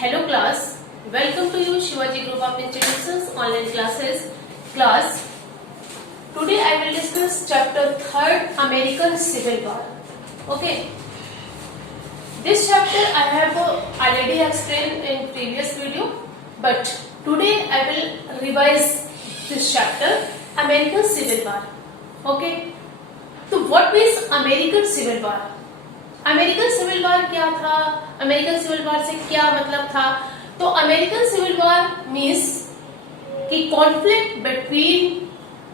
Hello class, welcome to you Shivaji Group of Institutions online classes. Class, today I will discuss chapter 3rd American Civil War. Okay, this chapter I have already explained in previous video, but today I will revise this chapter American Civil War. Okay, so what means American Civil War? American civil war क्या था, American civil war से क्या मतलब था? तो American civil war means कि conflict between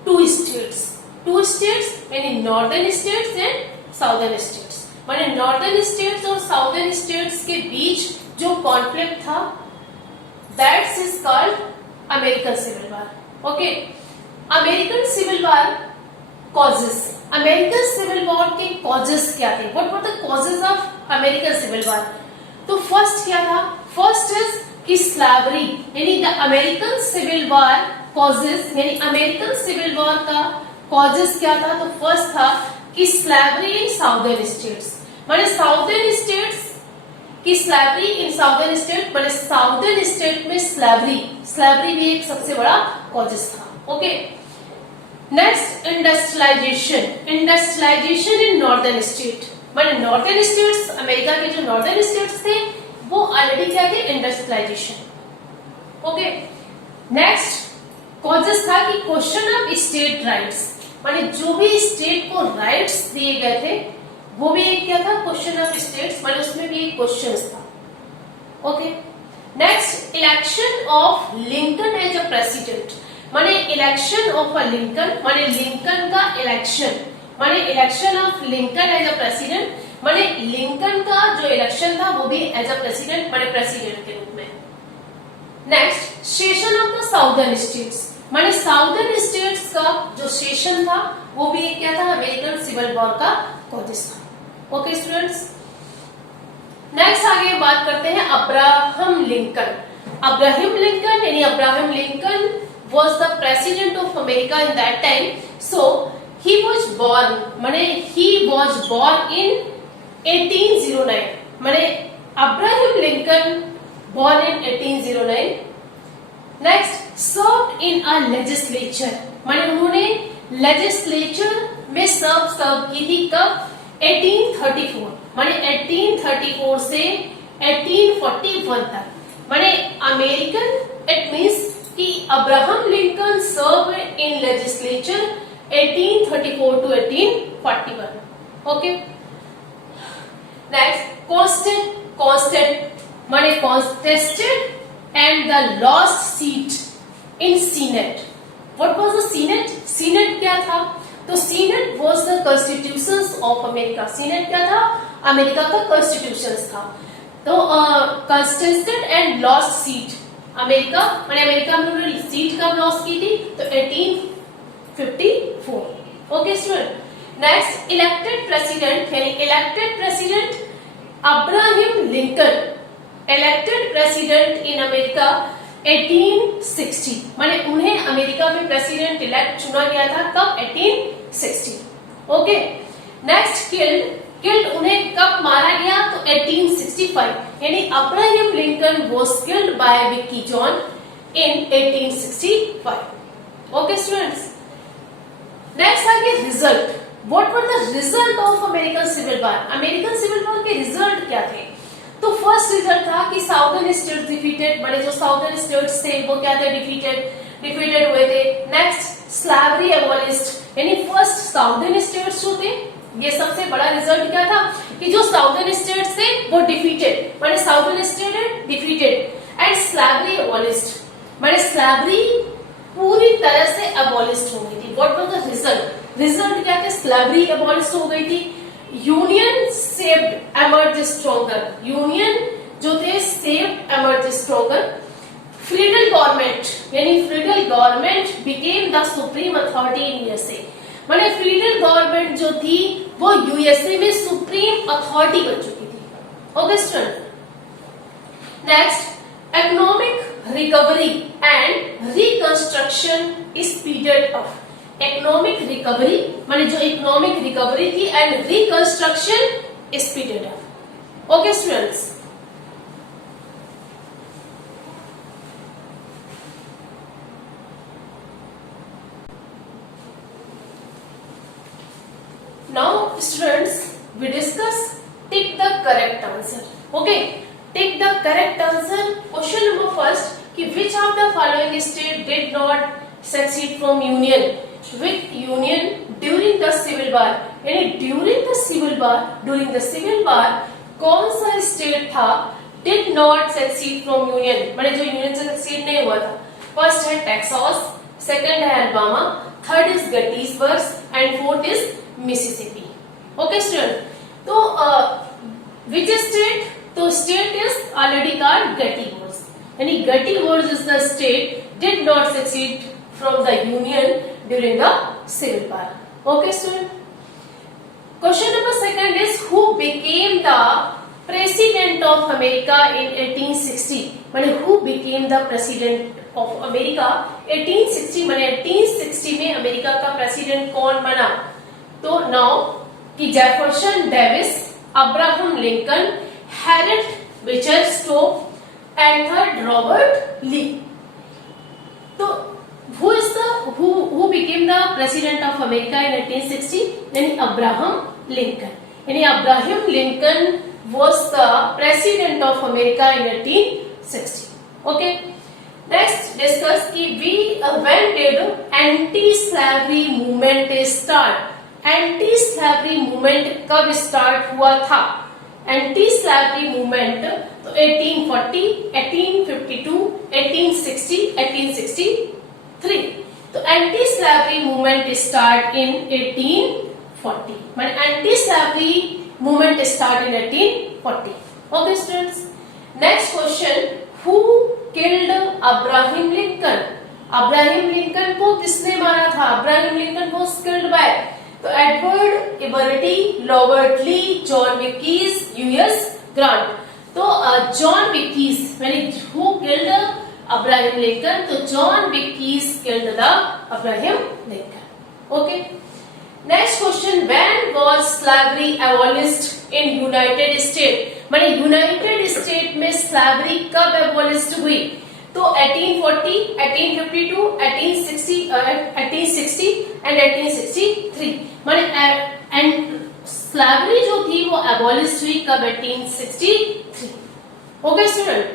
two states यानी northern states and southern states, माने नॉर्दर्न स्टेट्स और साउदर्न स्टेट्स के बीच जो कॉन्फ्लिक्ट था that's is called American civil war. Okay, American civil war causes, American civil war के causes क्या थे? What were the causes of American civil war? तो फर्स्ट क्या था? फर्स्ट इज कि स्लैवरी, यानी the American civil war causes, यानी American civil war का कॉजेस क्या था? तो फर्स्ट था कि स्लैवरी इन साउदर्न स्टेट्स, माने साउदर्न स्टेट्स की स्लैवरी इन साउदर्न स्टेट, माने साउदर्न स्टेट में स्लैवरी भी एक सबसे बड़ा कॉजेस था. Okay, next industrialization in northern state, माने नॉर्दर्न स्टेट्स, अमेरिका के जो नॉर्दर्न स्टेट्स थे वो ऑलरेडी क्या थे? इंडस्ट्रियलाइजेशन. ओके, नेक्स्ट कॉजेस था कि क्वेश्चन ऑफ स्टेट राइट्स, माने जो भी स्टेट को राइट्स दिए गए थे वो भी एक क्या था? क्वेश्चन ऑफ स्टेट्स, माने उसमें भी एक क्वेश्चन था. Okay, next election of Lincoln as a president, माने इलेक्शन ऑफ अ लिंकन, माने लिंकन का इलेक्शन, माने election of Lincoln as a president, माने लिंकन का जो इलेक्शन था वो भी एज अ प्रेसिडेंट, माने प्रेसिडेंट के रूप में. Next secession of the southern states, माने साउदर्न स्टेट्स का जो सेशन था वो भी क्या था? अमेरिकन सिविल वॉर का कॉजेस था. ओके स्टूडेंट्स, नेक्स्ट आगे बात करते हैं अब्राहम लिंकन. अब्राहम लिंकन यानी Abraham Lincoln was the president of America in that time. So he was born, माने he was born in 1809, माने Abraham Lincoln born in 1809. Next served in a legislature, माने उन्होंने legislature में सर्व की थी. कब? 1834, माने 1834 से 1841 तक, माने अमेरिकन इट मीन्स कि Abraham Lincoln serve in legislature 1834 to 1841. Okay, next constant माने contested and the lost seat in senate. What was the senate? Senate क्या था? तो senate was the constitutions of America. Senate क्या था? America का constitutions था. तो contested and lost seat, America माने अमेरिका में उन्होंने सीट कब लॉस की थी? तो 1854. Okay student, next elected president, यानी elected president Abraham Lincoln, elected president in America 1860, माने उन्हें अमेरिका में प्रेसिडेंट इलेक्ट चुना गया था. कब? 1860. ओके, नेक्स्ट किल्ड उन्हें कब मारा गया? तो 1865, यानी Abraham Lincoln was killed by Vicky John in 1865. Okay students, next आगे result. What were the result of American civil war? American civil war के रिजल्ट क्या थे? तो फर्स्ट रिजल्ट था कि साउदर्न स्टेट्स डिफीटेड, बड़े जो साउदर्न स्टेट्स थे वो क्या थे? डिफीटेड हुए थे. नेक्स्ट स्लैवरी एबॉलिश्ड, यानी फर्स्ट साउदर्न स्टेट्स जो थे, ये सबसे बड़ा रिजल्ट क्या था? कि जो साउदर्न स्टेट्स थे वो डिफीटेड, माने southern state defeated and slavery abolished, माने स्लैवरी पूरी तरह से एबॉलिश्ड हो गई थी. What was the result? Result क्या था? स्लैवरी एबॉलिश्ड हो गई थी. Union saved emerge stronger, union जो थे saved emerge stronger. Federal government, यानी federal government became the supreme authority in USA, माने फेडरल गवर्नमेंट जो थी वो यूएसए में सुप्रीम अथॉरिटी बन चुकी थी. Okay student, next economic recovery and reconstruction speeded up. Economic recovery माने जो इकोनॉमिक रिकवरी थी and reconstruction speeded up. Okay students, students, we discuss tick the correct answer. Okay, tick the correct answer. Question number first कि which of the following state did not succeed from union with union during the civil war? यानी during the civil war कौन सा state था did not succeed from union, माने जो union से succeed नहीं हुआ था. फर्स्ट है टेक्सास, सेकंड है Alabama, third is Gettysburg and fourth is Mississippi. Okay student, तो विच स्टेट? तो state is already called Gettysburg, यानी Gettysburg is the state did not secede from the union during the civil war. Okay student, question number second is who became the president of America in 1860, माने who became the president of America 1860, माने 1860 में America का president कौन बना? तो now कि Jefferson Davis, Abraham Lincoln, Harriet Beecher Stowe and third Robert Lee. तो who became the president of America in 1860? यानी अब्राहम लिंकन, यानी Abraham Lincoln was the president of America in 1860. Okay, next discuss कि when did anti-slavery movement start? Anti-slavery movement कब start हुआ था? Anti-slavery movement तो 1840, 1852, 1860, 1863. तो anti-slavery movement start in 1840. माने anti-slavery movement start in 1840. Okay students, next question, who killed Abraham Lincoln? Abraham Lincoln को किसने मारा था? Abraham Lincoln was killed by तो एडवर्ड इबर्टी, रॉबर्ट ली, जॉन विकीज, यूएस ग्रांट. तो John wikis, यानी who killed Abraham Lincoln? तो John wikis killed the Abraham Lincoln. Okay, next question, when was slavery abolished in United state? माने United state में slavery कब abolished हुई? तो 1840, 1852, 1860 and 1863. माने and slavery जो थी वो एबॉलिश्ड हुई कब? 1863. Okay student,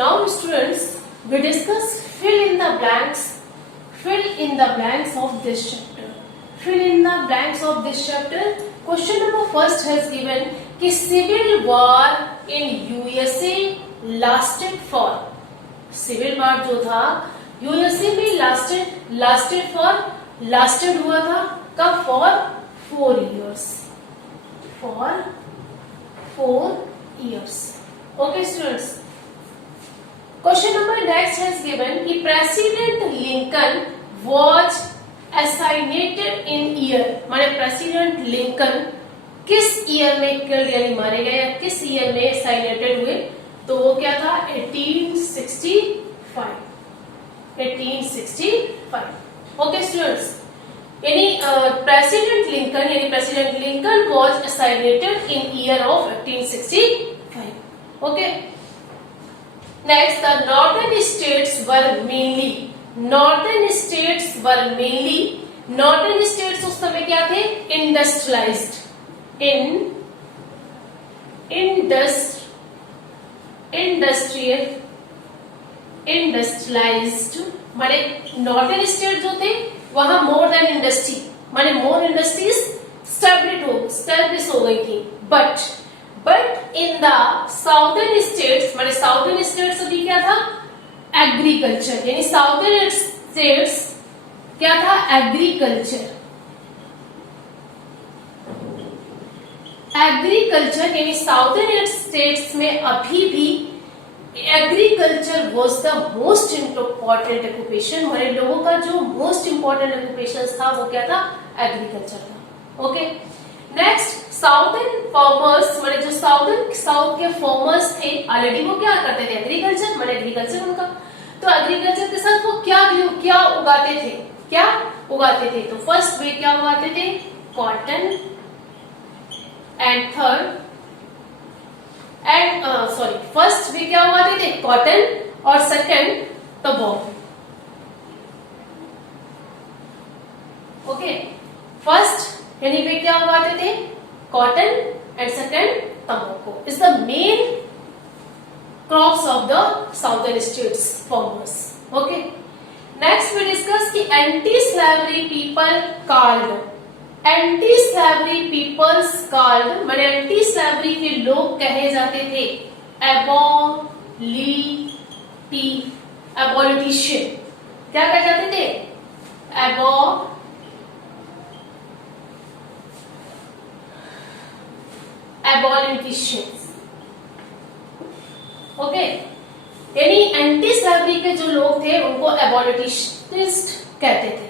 now students we discuss fill in the blanks of this chapter. Fill in the blanks of this chapter. Question number first has given कि civil war in USA lasted for, civil war जो था USA में lasted हुआ था कब? for 4 years. For 4 years. Okay students, question number next has given कि President Lincoln was assassinated in year, माने president Lincoln किस ईयर में किल्ड यानी मारे गए या किस ईयर में assassinated हुए? तो वो क्या था? 1865. 1865. ओके स्टूडेंट्स, यानी president Lincoln was assassinated in year of 1865. Okay, next, the northern states उस समय क्या थे? इंडस्ट्रियलाइज्ड माने नॉर्दर्न स्टेट जो थे वहां मोर देन इंडस्ट्री, माने मोर इंडस्ट्रीज स्टैब्लिश हो गई थी. But in the southern states, माने साउदर्न स्टेट्स अभी क्या था? एग्रीकल्चर, यानी साउदर्न स्टेट्स क्या था? एग्रीकल्चर, यानी साउदर्न स्टेट्स में अभी भी agriculture was the most important occupation. हमारे लोगों का जो मोस्ट इम्पोर्टेंट ऑक्यूपेशन था वो क्या था? एग्रीकल्चर था. ओके, नेक्स्ट, साउदर्न फार्मर्स, माने जो साउथ के फार्मर्स थे ऑलरेडी वो क्या करते थे? एग्रीकल्चर, माने एग्रीकल्चर उनका. तो एग्रीकल्चर के साथ वो क्या उगाते थे? तो फर्स्ट वे क्या उगाते थे? Cotton, and third sorry first way क्या उगाते थे, कॉटन और सेकंड टबैको। ओके, फर्स्ट यानी वे क्या उगाते थे, cotton and second tobacco is the main crops of the southern states farmers. Okay, next we discuss कि anti slavery people called, anti slavery peoples called माने एंटी स्लेवरी के लोग कहे जाते थे एबॉलिटिशियन। क्या कहे जाते थे, एबॉलिटिशियंस। ओके, यानी एंटी स्लेवरी के जो लोग थे उनको एबॉलिटिशिस्ट कहते थे।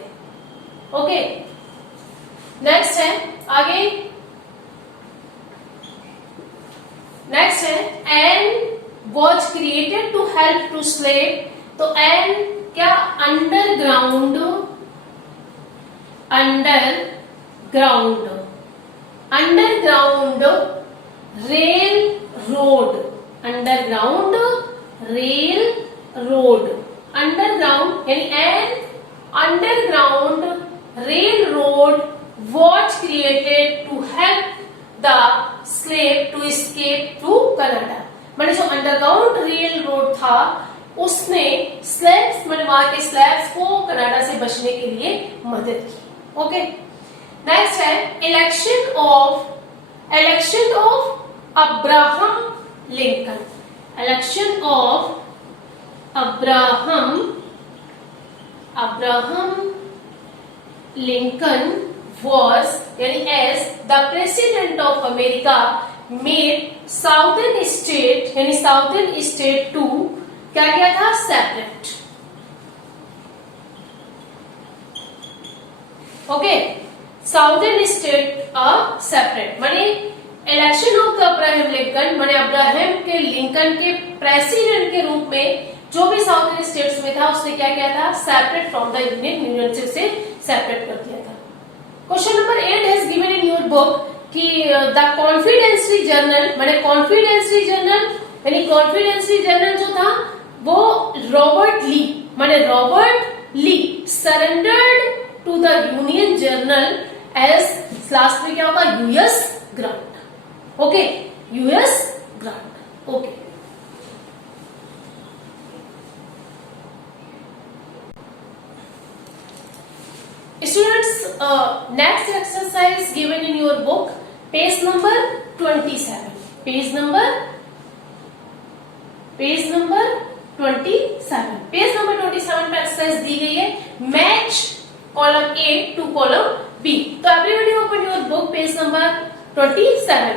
ओके, नेक्स्ट है आगे, नेक्स्ट है an was created to help to slave. तो एन क्या, underground, underground, underground railroad, underground railroad, underground यानी an underground railroad was created to help the slave to escape to Canada। माने जो underground rail road था उसने slaves माने वहां के स्लेव्स को कनाडा से बचने के लिए मदद की। ओके, नेक्स्ट है election of Abraham Lincoln, election of Abraham Lincoln was यानी as the president of America made southern state यानी southern state to क्या किया था, separate। Okay, southern state separate माने इलेक्शन ऑफ अब्राहम लिंकन माने Abraham के Lincoln के president के रूप में जो भी साउदर्न स्टेट्स में था उसने क्या किया था, सेपरेट फ्रॉम द यूनियन से सेपरेट कर दिया था। Question number 8 has given in your book कि द कॉन्फिडेंशियरी जर्नल माने कॉन्फिडेंशियरी जर्नल यानी कॉन्फिडेंशियरी जर्नल जो था वो रॉबर्ट ली माने Robert Lee surrendered to the union general as last में क्या होगा, US Grant. Okay, US Grant. Okay, students, next exercise given in your book page number 27, page number 27 पे एक्सरसाइज दी गई है, match column A to column B. तो everybody open your book page number 27।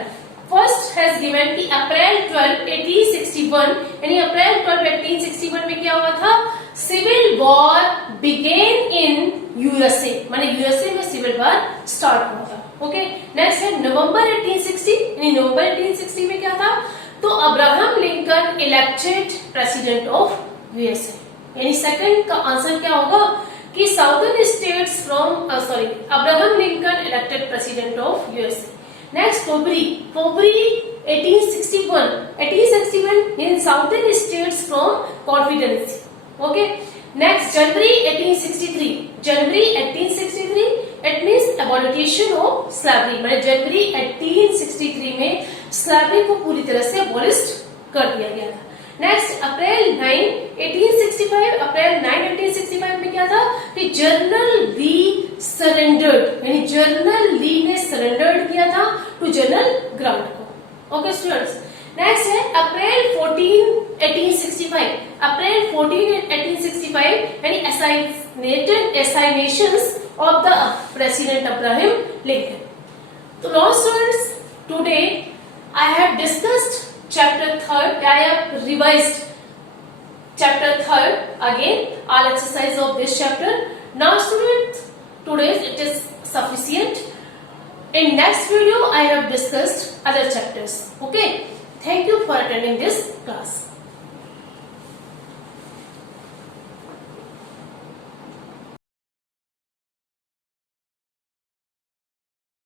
First has given कि April 12 1861 यानी अप्रैल 12 1861 में क्या हुआ था, civil war began in USA माने यूएसए में सिविल वॉर स्टार्ट हुआ था। ओके, नेक्स्ट है नवंबर 1860 यानी नवंबर 1860 में क्या था, तो Abraham Lincoln elected president of USA यानी सेकंड का आंसर क्या होगा कि southern states from Abraham Lincoln elected president of USA. Next February 1861 in southern states from confederacy. Okay, next January 1863 it means abolition of slavery माने January 1863 में slavery को पूरी तरह से एबॉलिश कर दिया गया था। नेक्स्ट अप्रैल 9 1865 में क्या था कि जनरल ली सरेंडर्ड यानी जनरल ली ने सरेंडर्ड किया था टू जनरल ग्रांट को। ओके स्टूडेंट्स, नेक्स्ट है अप्रैल 14 1865 यानी assignations of the President Abraham Lincoln। तो now students, today I have discussed chapter 3rd, I have revised chapter 3rd again, all exercise of this chapter। Now students, today it is sufficient। In next video I have discussed other chapters। Okay, thank you for attending this class।